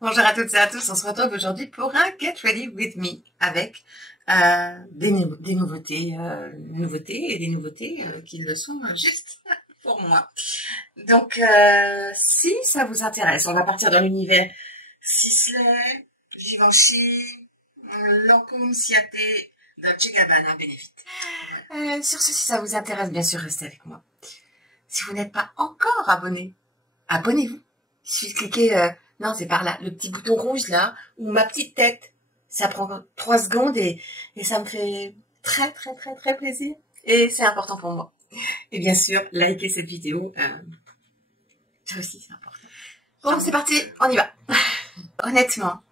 Bonjour à toutes et à tous, on se retrouve aujourd'hui pour un Get Ready With Me avec des nouveautés et des nouveautés qui le sont juste pour moi. Donc, si ça vous intéresse, on va partir dans l'univers Sisley, Givenchy, Lancôme, Ciaté, Dolce Gabbana, Benefit. Sur ce, si ça vous intéresse, bien sûr, restez avec moi. Si vous n'êtes pas encore abonné, abonnez-vous. Il suffit de cliquer, non c'est par là, le petit bouton rouge là, ou ma petite tête. Ça prend 3 secondes et ça me fait très plaisir. Et c'est important pour moi. Et bien sûr, likez cette vidéo. Ça aussi c'est important. Bon, c'est parti, on y va. Honnêtement,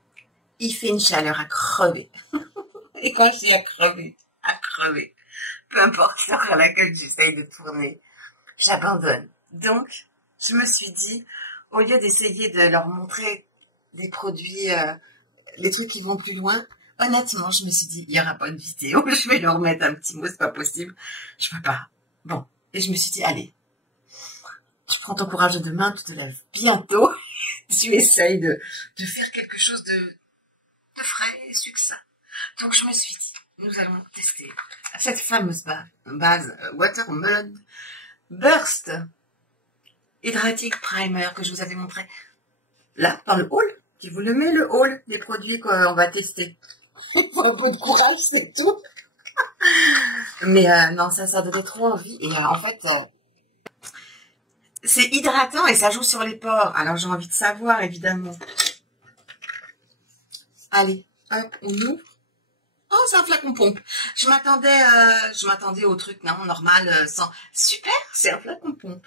il fait une chaleur à crever. Et quand je dis à crever, peu importe l'heure à laquelle j'essaye de tourner, j'abandonne. Donc, je me suis dit, au lieu d'essayer de leur montrer des produits, les trucs qui vont plus loin, honnêtement, je me suis dit, il n'y aura pas une vidéo, je vais leur mettre un petit mot, c'est pas possible, je peux pas. Bon, et je me suis dit, allez, tu prends ton courage de demain, tu te lèves bientôt, tu essayes de faire quelque chose de frais et succinct. Donc, je me suis dit, nous allons tester cette fameuse base Watermelon Burst Hydrating Primer que je vous avais montré là dans le haul. Je vous le mets le haul des produits qu'on va tester. Pour un peu de courage, c'est tout. Mais non, ça donne trop envie. Et en fait, c'est hydratant et ça joue sur les pores. Alors j'ai envie de savoir évidemment. Allez, hop, on ouvre. Oh, c'est un flacon pompe. Je m'attendais au truc non normal sans. Super, c'est un flacon pompe.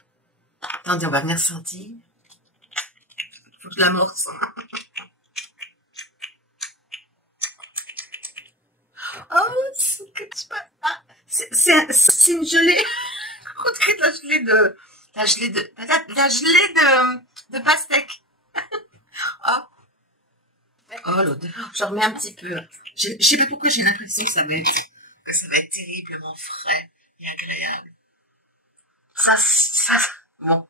Attendez, on va venir sentir. Faut que je l'amorce. Oh, c'est une gelée. On dirait de la gelée de pastèque. Oh, l'odeur. Je remets un petit peu. Je sais pas pourquoi j'ai l'impression que ça va être terriblement frais et agréable. Bon.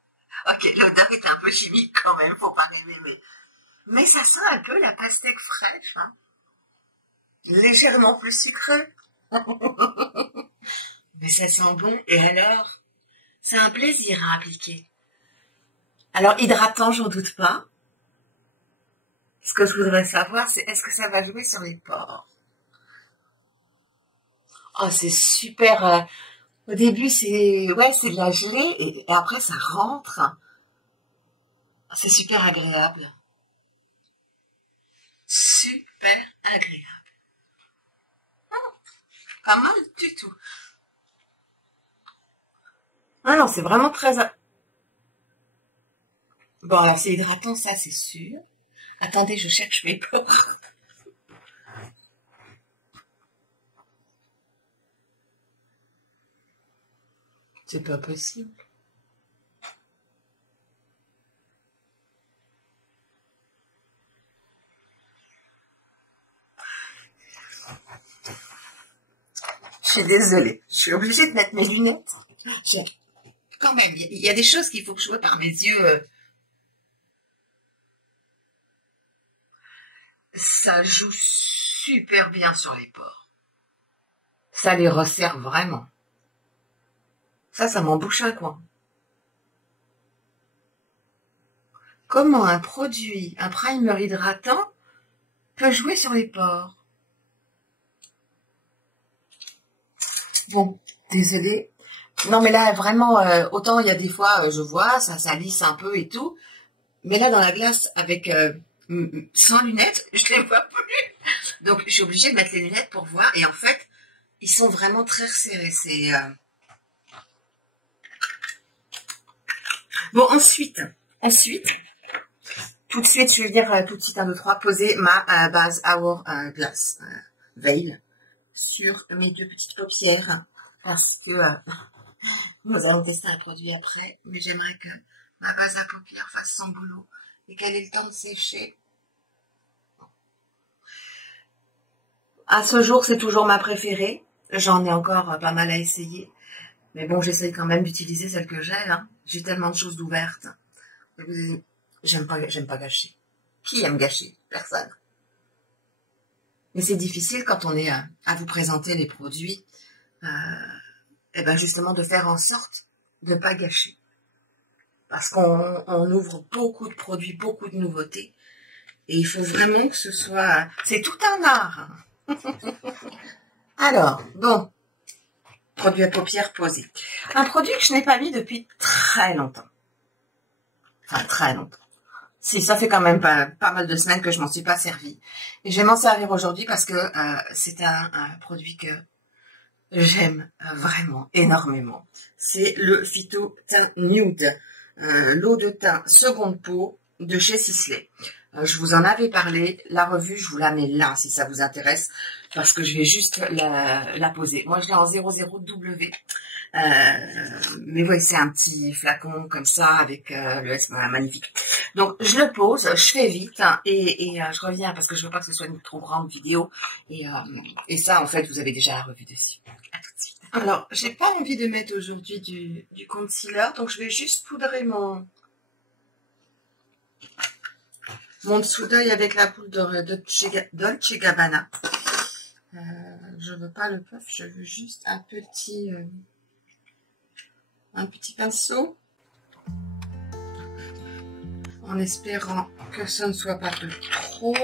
Ok, l'odeur est un peu chimique quand même, faut pas rêver, mais ça sent un peu la pastèque fraîche, hein. Légèrement plus sucrée. Mais ça sent bon, et alors, c'est un plaisir à appliquer. Alors, hydratant, j'en doute pas. Ce que je voudrais savoir, c'est est-ce que ça va jouer sur les pores? Oh, c'est super. Au début, c'est de la gelée, et après, ça rentre. C'est super agréable. Super agréable. Pas mal du tout. Ah non, c'est vraiment très... Bon, alors c'est hydratant, ça c'est sûr. Attendez, je cherche mes pores. C'est pas possible. Je suis désolée. Je suis obligée de mettre mes lunettes. Quand même, il y a des choses qu'il faut que je vois par mes yeux. Ça joue super bien sur les pores. Ça les resserre vraiment. Ça m'en bouche un coin. Comment un produit, un primer hydratant, peut jouer sur les pores? Bon, désolée. Non, mais là, vraiment, autant il y a des fois, je vois, ça lisse un peu et tout. Mais là, dans la glace, avec sans lunettes, je les vois plus. Donc, je suis obligée de mettre les lunettes pour voir. Et en fait, ils sont vraiment très resserrés. C'est... Bon, ensuite, tout de suite, je vais dire tout de suite, 1, 2, 3, poser ma base Hourglass Veil sur mes 2 petites paupières. Parce que nous allons tester un produit après. Mais j'aimerais que ma base à paupières fasse son boulot et qu'elle ait le temps de sécher. À ce jour, c'est toujours ma préférée. J'en ai encore pas mal à essayer. Mais bon, j'essaye quand même d'utiliser celle que j'ai. Hein. J'ai tellement de choses d'ouvertes. J'aime pas gâcher. Qui aime gâcher? Personne. Mais c'est difficile quand on est à vous présenter les produits, et ben justement de faire en sorte de ne pas gâcher. Parce qu'on ouvre beaucoup de produits, beaucoup de nouveautés. Et il faut vraiment que ce soit... C'est tout un art. Alors, bon. Produit à paupières posé. Un produit que je n'ai pas mis depuis très longtemps. Enfin, très longtemps. Si, ça fait quand même pas mal de semaines que je m'en suis pas servi. Et je vais m'en servir aujourd'hui parce que c'est un produit que j'aime vraiment énormément. C'est le Phyto Teint Nude. L'eau de teint seconde peau de chez Sisley. Je vous en avais parlé. La revue, je vous la mets là si ça vous intéresse. Parce que je vais juste la poser. Moi, je l'ai en 00W. Mais oui, c'est un petit flacon comme ça avec le S magnifique. Donc, je le pose, je fais vite hein, et je reviens parce que je veux pas que ce soit une trop grande vidéo. Et ça, en fait, vous avez déjà la revue dessus. À tout de suite. Alors, j'ai pas envie de mettre aujourd'hui du concealer, donc je vais juste poudrer mon dessous d'œil avec la poudre de Dolce Gabbana. Je veux pas le puff, je veux juste un petit pinceau. En espérant que ça ne soit pas de trop.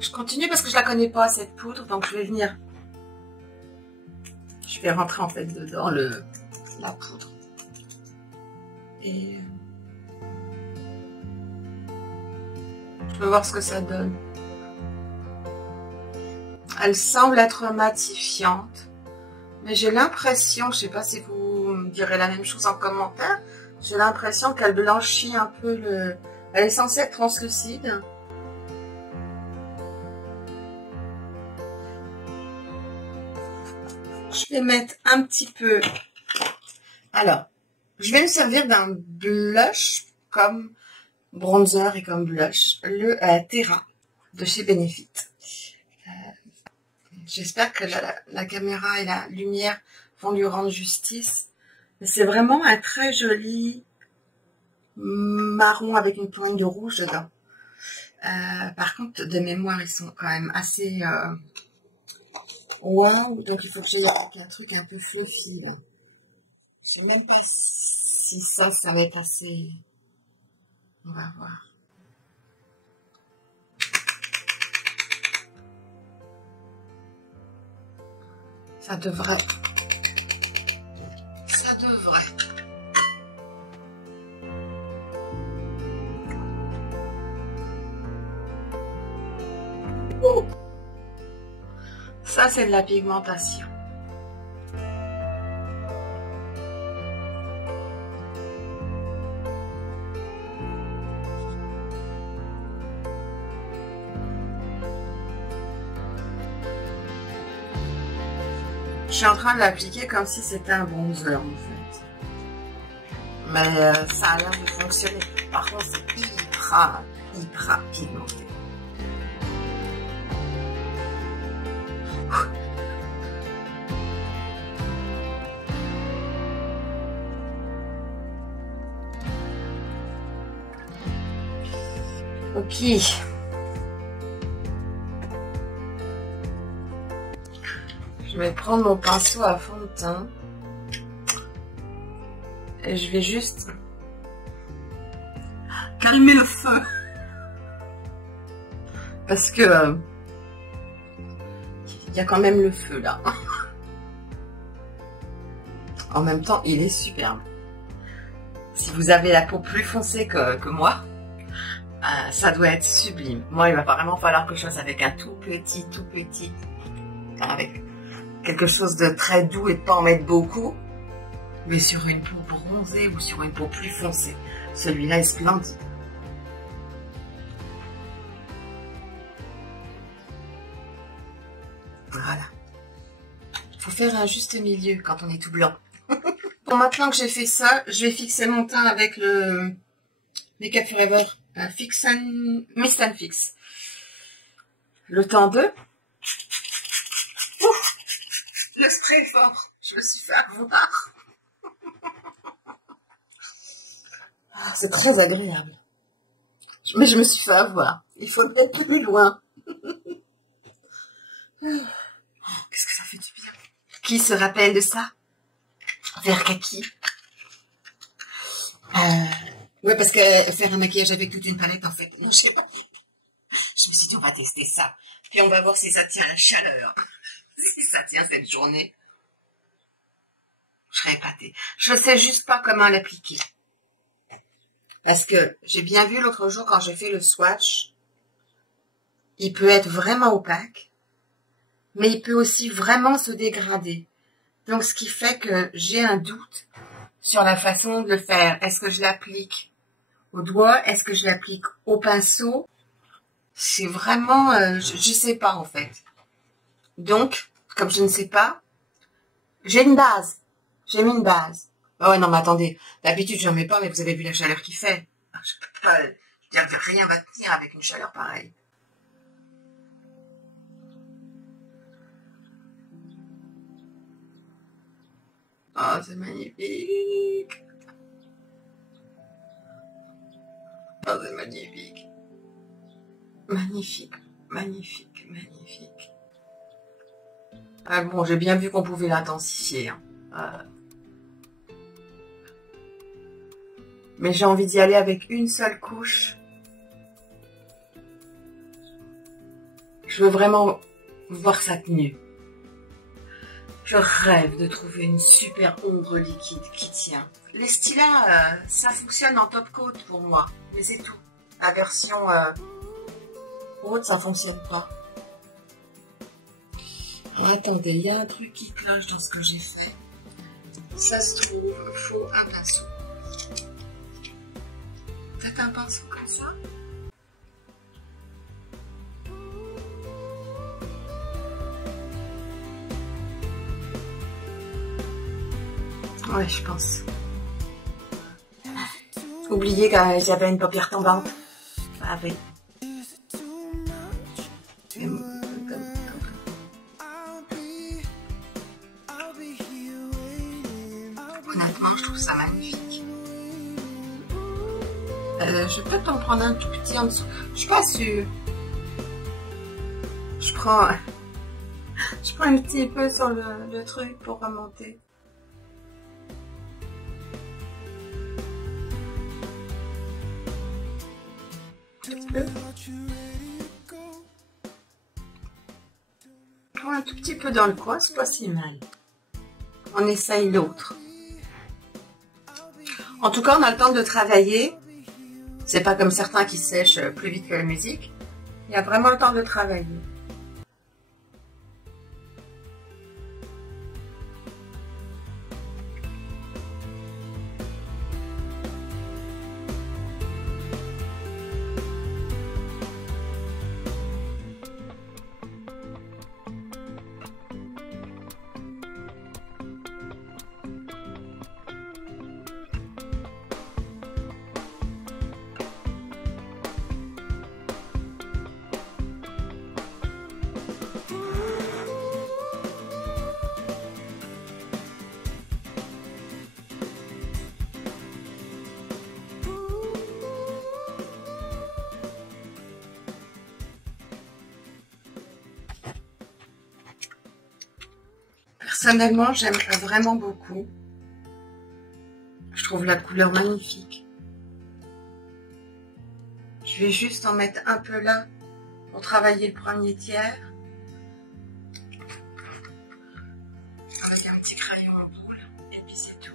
Je continue parce que je la connais pas cette poudre, donc je vais venir. Je vais rentrer en fait dedans la poudre. Et je vais voir ce que ça donne. Elle semble être matifiante, mais j'ai l'impression, je sais pas si vous me direz la même chose en commentaire, j'ai l'impression qu'elle blanchit un peu le... Elle est censée être translucide. Je vais mettre un petit peu... Alors, je vais me servir d'un blush comme bronzer et comme blush, le Terra de chez Benefit. J'espère que la caméra et la lumière vont lui rendre justice. C'est vraiment un très joli marron avec une pointe de rouge dedans. Par contre, de mémoire, ils sont quand même assez... Wow, donc il faut que j'aille un truc un peu fluffy. Là. Je sais même pas si ça va être assez... On va voir. Ça devrait. Ça devrait. Ouh. Ça, c'est de la pigmentation. Je suis en train de l'appliquer comme si c'était un bronzer en fait. Mais ça a l'air de fonctionner. Par contre, c'est hyper pigmenté. Ok. Je vais prendre mon pinceau à fond de teint et je vais juste calmer le feu parce que il y a quand même le feu là. En même temps, il est superbe. Si vous avez la peau plus foncée que moi, ça doit être sublime. Moi, il va vraiment falloir que je fasse avec un tout petit, avec quelque chose de très doux et de pas en mettre beaucoup, mais sur une peau bronzée ou sur une peau plus foncée. Celui-là est splendide. Voilà. Il faut faire un juste milieu quand on est tout blanc. Bon, maintenant que j'ai fait ça, je vais fixer mon teint avec le Make Up Forever Mist and Fix. Le temps de... Le spray est fort. Je me suis fait avoir. C'est très agréable. Mais je me suis fait avoir. Il faut le mettre plus loin. Qu'est-ce que ça fait du bien. Qui se rappelle de ça? Vert kaki. Ouais, parce que faire un maquillage avec toute une palette, en fait, non, je sais pas. Je me suis dit, on va tester ça. Puis on va voir si ça tient la chaleur. Si ça tient cette journée. Je serais épatée. Je sais juste pas comment l'appliquer. Parce que j'ai bien vu l'autre jour quand j'ai fait le swatch, il peut être vraiment opaque, mais il peut aussi vraiment se dégrader. Donc ce qui fait que j'ai un doute sur la façon de le faire. Est-ce que je l'applique au doigt? Est-ce que je l'applique au pinceau? C'est vraiment... je sais pas en fait. Donc, comme je ne sais pas, j'ai une base. J'ai mis une base. Oh ouais, non, mais attendez. D'habitude, j'en mets pas, mais vous avez vu la chaleur qu'il fait. Je peux pas... Je veux dire que rien va tenir avec une chaleur pareille. Oh, c'est magnifique. Oh, c'est magnifique. Magnifique, magnifique, magnifique. Ah bon, j'ai bien vu qu'on pouvait l'intensifier. Hein. Mais j'ai envie d'y aller avec une seule couche. Je veux vraiment voir sa tenue. Je rêve de trouver une super ombre liquide qui tient. Les stylins, ça fonctionne en top coat pour moi. Mais c'est tout. La version haute, ça fonctionne pas. Alors, attendez, il y a un truc qui cloche dans ce que j'ai fait. Ça se trouve, il faut un pinceau. Peut-être un pinceau comme ça. Ouais, je pense. Oubliez qu'il y avait une paupière tombante. Ah oui. Honnêtement, je trouve ça magnifique. Je vais peut-être en prendre un tout petit en dessous. Je suis pas sûre. Je prends un petit peu sur le truc pour remonter. Un tout petit peu dans le coin, c'est pas si mal. On essaye l'autre. En tout cas, on a le temps de travailler. C'est pas comme certains qui sèchent plus vite que la musique. Il y a vraiment le temps de travailler. Personnellement, j'aime vraiment beaucoup. Je trouve la couleur magnifique. Je vais juste en mettre un peu là pour travailler le premier tiers. Avec un petit crayon en boule et puis c'est tout.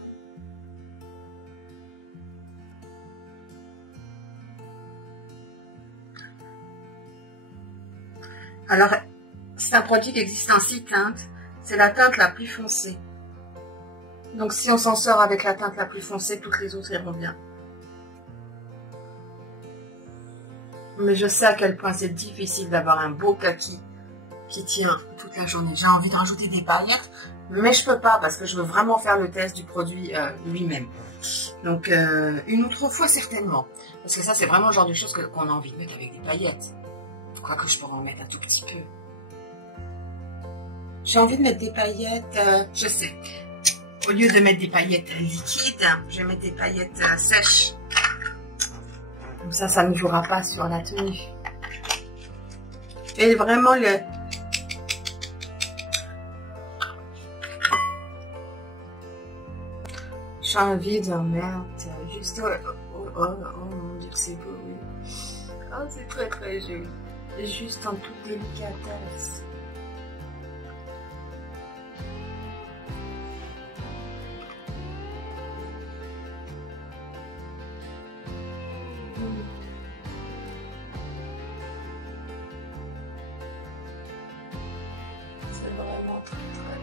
Alors, c'est un produit qui existe en 6 teintes. C'est la teinte la plus foncée. Donc si on s'en sort avec la teinte la plus foncée, toutes les autres iront bien. Mais je sais à quel point c'est difficile d'avoir un beau kaki qui tient toute la journée. J'ai envie de rajouter des paillettes, mais je peux pas parce que je veux vraiment faire le test du produit lui-même. Donc une autre fois certainement. Parce que ça c'est vraiment le genre de choses qu'on a envie de mettre avec des paillettes. Quoique je pourrais en mettre un tout petit peu. J'ai envie de mettre des paillettes, je sais. Au lieu de mettre des paillettes liquides, je vais mettre des paillettes sèches. Comme ça ne jouera pas sur la tenue. Et vraiment le... J'ai envie de mettre juste... Oh mon Dieu, c'est beau, oui. Oh, c'est très très joli. Juste en toute délicatesse. C'est vraiment très très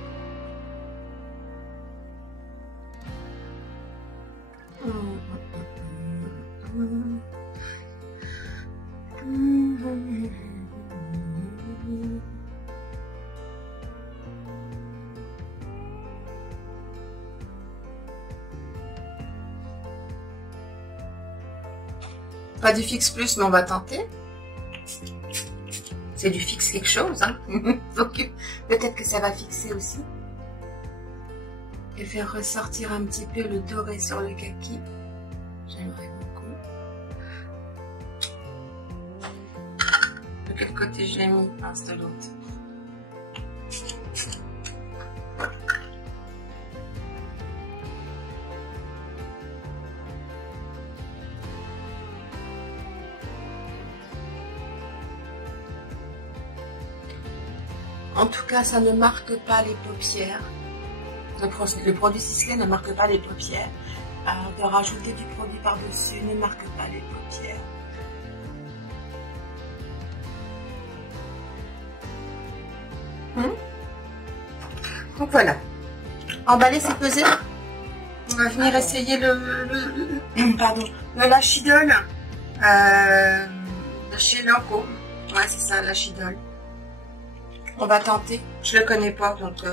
Pas du fixe plus, mais on va tenter. C'est du fixe quelque chose, hein. Donc peut-être que ça va fixer aussi. Et faire ressortir un petit peu le doré sur le kaki. J'aimerais beaucoup. De quel côté je l'ai mis? Ah, c'est de l'autre. En tout cas, ça ne marque pas les paupières. Le produit ciselé ne marque pas les paupières. De rajouter du produit par-dessus ne marque pas les paupières. Donc voilà. Emballer, c'est pesé. On va venir essayer le Lachidol de chez Loco. Ouais, c'est ça, Lachidol. On va tenter. Je le connais pas, donc...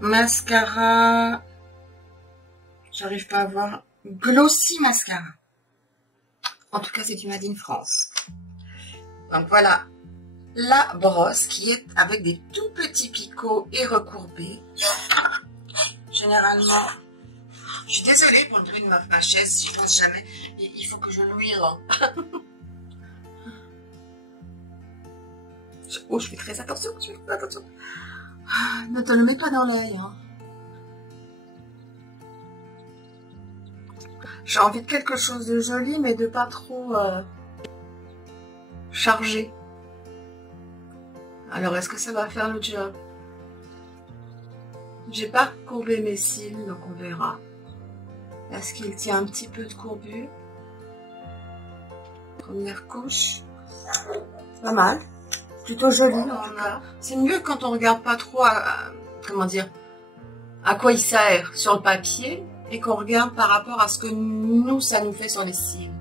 Mascara. J'arrive pas à voir. Glossy Mascara. En tout cas, c'est du Made in France. Donc voilà. La brosse qui est avec des tout petits picots et recourbés. Généralement... Je suis désolée pour le bruit de ma chaise, je pense jamais. Il faut que je l'huile. Oh, je fais très attention. Ne te le mets pas dans l'œil. Hein. J'ai envie de quelque chose de joli, mais de pas trop chargé. Alors, est-ce que ça va faire le job? J'ai pas courbé mes cils, donc on verra. Est-ce qu'il tient un petit peu de courbure? Première couche. Pas mal. Plutôt joli en tout cas. C'est mieux quand on regarde pas trop comment dire, à quoi il sert sur le papier et qu'on regarde par rapport à ce que nous, ça nous fait sur les cils.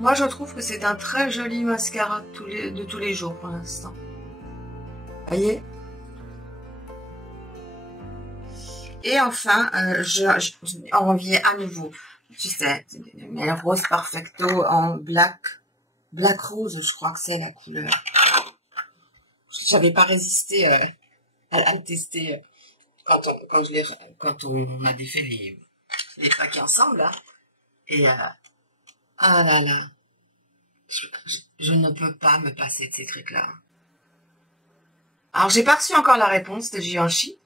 Moi, je trouve que c'est un très joli mascara de tous les jours pour l'instant. Voyez? Et enfin, on vient à nouveau, tu sais, mais rose perfecto en black rose, je crois que c'est la couleur. J'avais pas résisté à le tester quand on avait fait les paquets ensemble, là. Et ah là là, je ne peux pas me passer de ces trucs-là. Alors, j'ai pas reçu encore la réponse de Givenchy.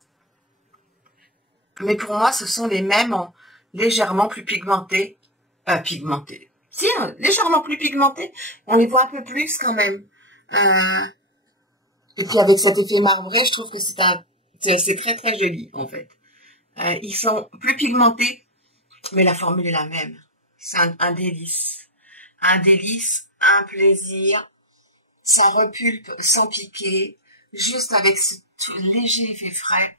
Mais pour moi, ce sont les mêmes en légèrement plus pigmentés. Si, légèrement plus pigmentés. On les voit un peu plus quand même. Et puis avec cet effet marbré, je trouve que c'est très très joli en fait. Ils sont plus pigmentés, mais la formule est la même. C'est un délice. Un délice, un plaisir. Ça repulpe sans piquer. Juste avec ce léger effet frais.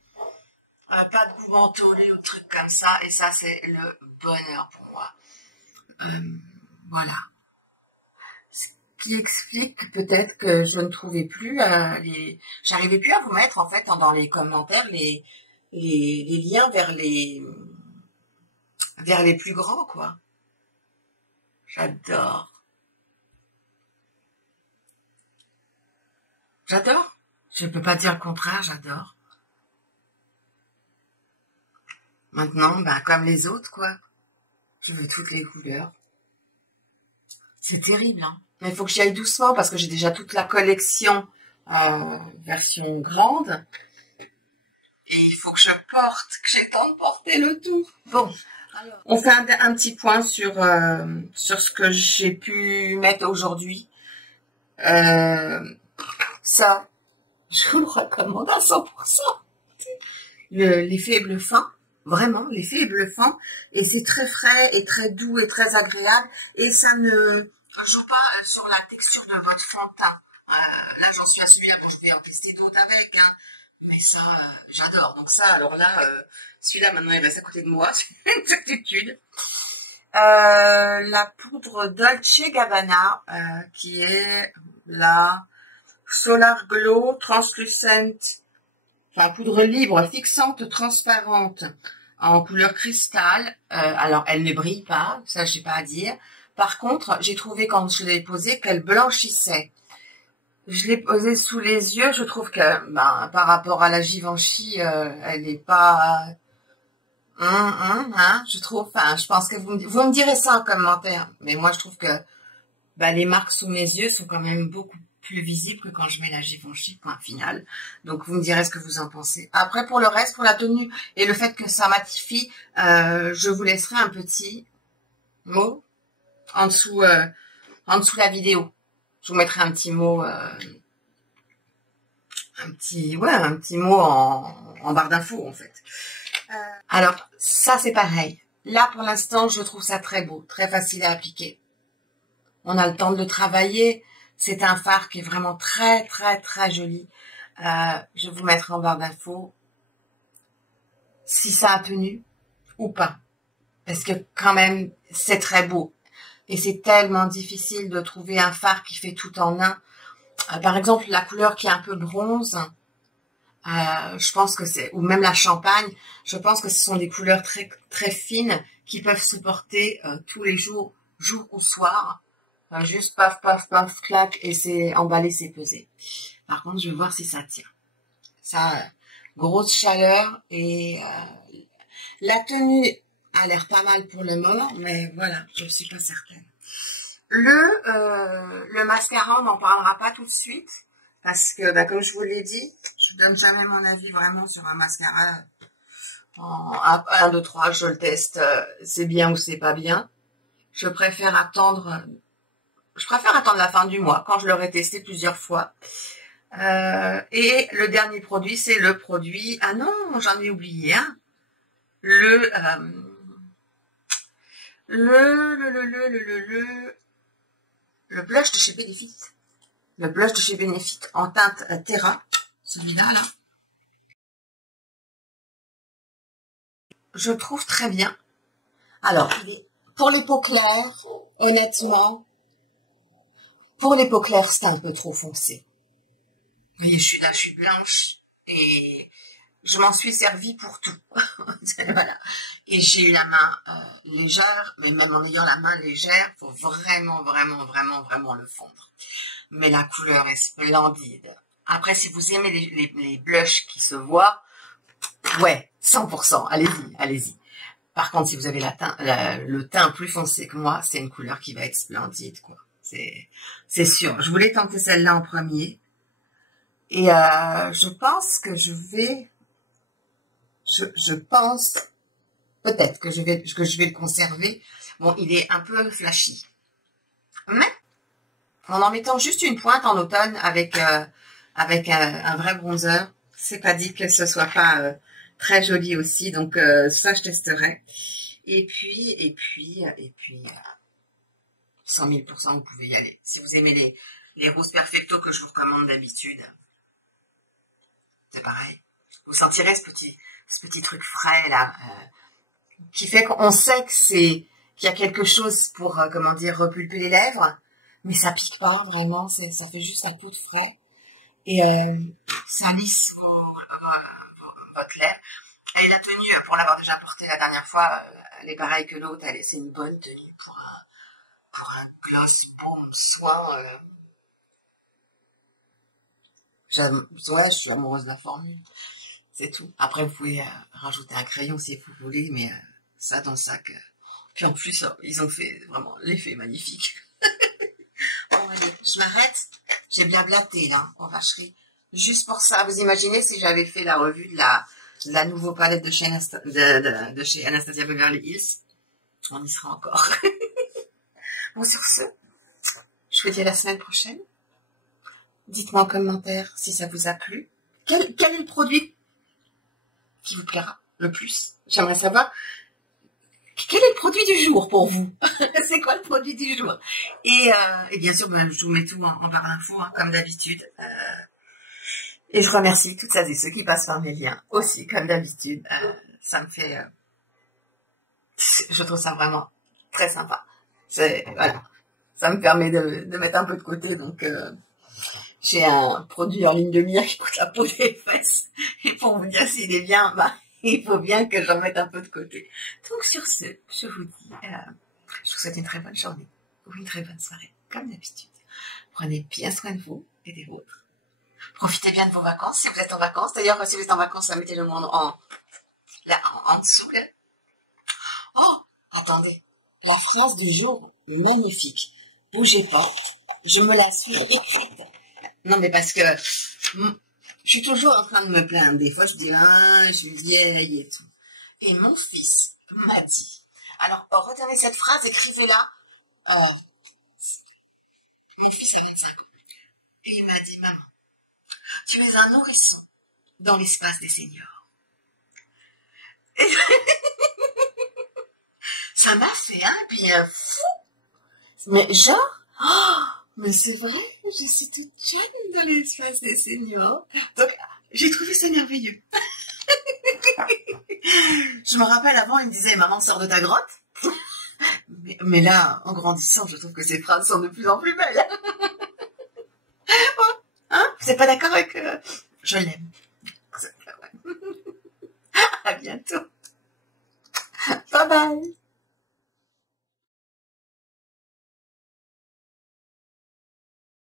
Pas de goût mentholé ou truc comme ça, et ça c'est le bonheur pour moi. Voilà. Ce qui explique peut-être que je ne trouvais plus j'arrivais plus à vous mettre en fait dans les commentaires les liens vers les plus grands quoi. J'adore. J'adore. Je peux pas dire le contraire, j'adore. Maintenant, ben, comme les autres, quoi. Je veux toutes les couleurs. C'est terrible, hein. Mais il faut que j'y aille doucement parce que j'ai déjà toute la collection version grande. Et il faut que je porte, que j'ai le temps de porter le tout. Bon, alors, on fait un petit point sur ce que j'ai pu mettre aujourd'hui. Ça, je vous le recommande à 100%. L'effet est bluffant. Vraiment, l'effet est bluffant. Et c'est très frais et très doux et très agréable. Et ça ne joue pas sur la texture de votre fond de teint. Là, j'en suis à celui-là. Bon, je vais en tester d'autres avec. Hein. Mais ça, j'adore. Donc ça, alors là, celui-là, maintenant, il reste à côté de moi. C'est une certitude. La poudre Dolce Gabbana, qui est la Solar Glow Translucent, enfin poudre libre, fixante, transparente, en couleur cristal. Alors, elle ne brille pas, ça, j'ai pas à dire. Par contre, j'ai trouvé quand je l'ai posée qu'elle blanchissait. Je l'ai posée sous les yeux, je trouve que, ben, par rapport à la Givenchy, elle n'est pas... je trouve, enfin, je pense que vous me direz ça en commentaire. Mais moi, je trouve que ben, les marques sous mes yeux sont quand même beaucoup plus visibles que quand je mets la Givenchy, point final. Donc, vous me direz ce que vous en pensez. Après, pour le reste, pour la tenue et le fait que ça matifie, je vous laisserai un petit mot en dessous la vidéo. Je vous mettrai un petit mot, un petit mot en barre d'infos, en fait. Alors, ça, c'est pareil. Là, pour l'instant, je trouve ça très beau, très facile à appliquer. On a le temps de le travailler. C'est un fard qui est vraiment très, très, très joli. Je vous mettrai en barre d'infos si ça a tenu ou pas. Parce que quand même, c'est très beau. Et c'est tellement difficile de trouver un fard qui fait tout en un. Par exemple, la couleur qui est un peu bronze, je pense que c'est, ou même la champagne, je pense que ce sont des couleurs très, très fines qui peuvent se porter tous les jours, jour ou soir. Juste paf, paf, paf, clac, et c'est emballé, c'est pesé. Par contre, je vais voir si ça tient. Ça, grosse chaleur et la tenue a l'air pas mal pour le moment, mais voilà, je ne suis pas certaine. Le mascara, on n'en parlera pas tout de suite, parce que, bah, comme je vous l'ai dit, je ne donne jamais mon avis vraiment sur un mascara. En 1, 2, 3, je le teste, c'est bien ou c'est pas bien. Je préfère attendre la fin du mois, quand je l'aurai testé plusieurs fois. Et le dernier produit, c'est le produit... Ah non, j'en ai oublié un. Le blush de chez Benefit. Le blush de chez Benefit en teinte Terra. Celui-là, là. Je trouve très bien. Alors, pour les peaux claires, honnêtement, pour les peaux claires, c'est un peu trop foncé. Vous voyez, je suis blanche et je m'en suis servie pour tout. Voilà. Et j'ai eu la main légère, mais même en ayant la main légère, faut vraiment, vraiment, vraiment, vraiment le fondre. Mais la couleur est splendide. Après, si vous aimez les blushs qui se voient, ouais, 100%, allez-y, allez-y. Par contre, si vous avez le teint plus foncé que moi, c'est une couleur qui va être splendide, quoi. C'est sûr. Je voulais tenter celle-là en premier. Et je pense que je pense peut-être que je vais le conserver. Bon, il est un peu flashy. Mais, en mettant juste une pointe en automne avec un vrai bronzer, c'est pas dit que ce soit pas très joli aussi. Donc, ça, je testerai. Et puis 100 000%, vous pouvez y aller. Si vous aimez les roses perfecto que je vous recommande d'habitude, c'est pareil. Vous sentirez ce petit truc frais là, qui fait qu'on sait qu'il y a quelque chose pour, comment dire, repulper les lèvres, mais ça pique pas vraiment, ça fait juste un peu de frais. Et ça lisse votre lèvre. Et la tenue, pour l'avoir déjà portée la dernière fois, elle est pareille que l'autre, c'est une bonne tenue pour un gloss baume soin. Ouais, je suis amoureuse de la formule. C'est tout. Après, vous pouvez rajouter un crayon si vous voulez, mais ça dans le sac. Puis en plus, ils ont fait vraiment l'effet magnifique. Bon, allez, je m'arrête. J'ai blablaté, là, en vacherie. Juste pour ça, vous imaginez si j'avais fait la revue de la nouvelle palette de chez, de chez Anastasia Beverly Hills. On y sera encore. Bon, sur ce, je vous dis à la semaine prochaine. Dites-moi en commentaire si ça vous a plu. Quel est le produit qui vous plaira le plus? J'aimerais savoir quel est le produit du jour pour vous. C'est quoi le produit du jour? Et bien sûr, ben, je vous mets tout en barre d'infos, hein, comme d'habitude. Et je remercie toutes celles et ceux qui passent par mes liens aussi, comme d'habitude. Ça me fait... je trouve ça vraiment très sympa. Voilà, ça me permet de mettre un peu de côté. Donc, j'ai un produit en ligne de mire qui coûte la peau des fesses. Et pour vous dire s'il est bien, bah, il faut bien que j'en mette un peu de côté. Donc, sur ce, je vous dis, je vous souhaite une très bonne journée ou une très bonne soirée, comme d'habitude. Prenez bien soin de vous et des vôtres. Profitez bien de vos vacances, si vous êtes en vacances. D'ailleurs, si vous êtes en vacances, mettez-le en dessous, là. Oh, attendez. La phrase du jour, magnifique. Bougez pas. Je me la suis écrite. Non, mais parce que je suis toujours en train de me plaindre. Des fois, je dis, je suis vieille et tout. Et mon fils m'a dit, alors, retenez cette phrase, écrivez-la. Mon fils a 25 ans. Et il m'a dit, maman, tu es un nourrisson dans l'espace des seniors. Et ça m'a fait un bien fou. Mais genre, mais c'est vrai, je suis toute jeune dans l'espace des seniors. Donc, j'ai trouvé ça merveilleux. Je me rappelle avant, il me disait, maman, sors de ta grotte. Mais là, en grandissant, je trouve que ces phrases sont de plus en plus belles. Hein? Vous n'êtes pas d'accord avec... Je l'aime. À bientôt. Bye bye.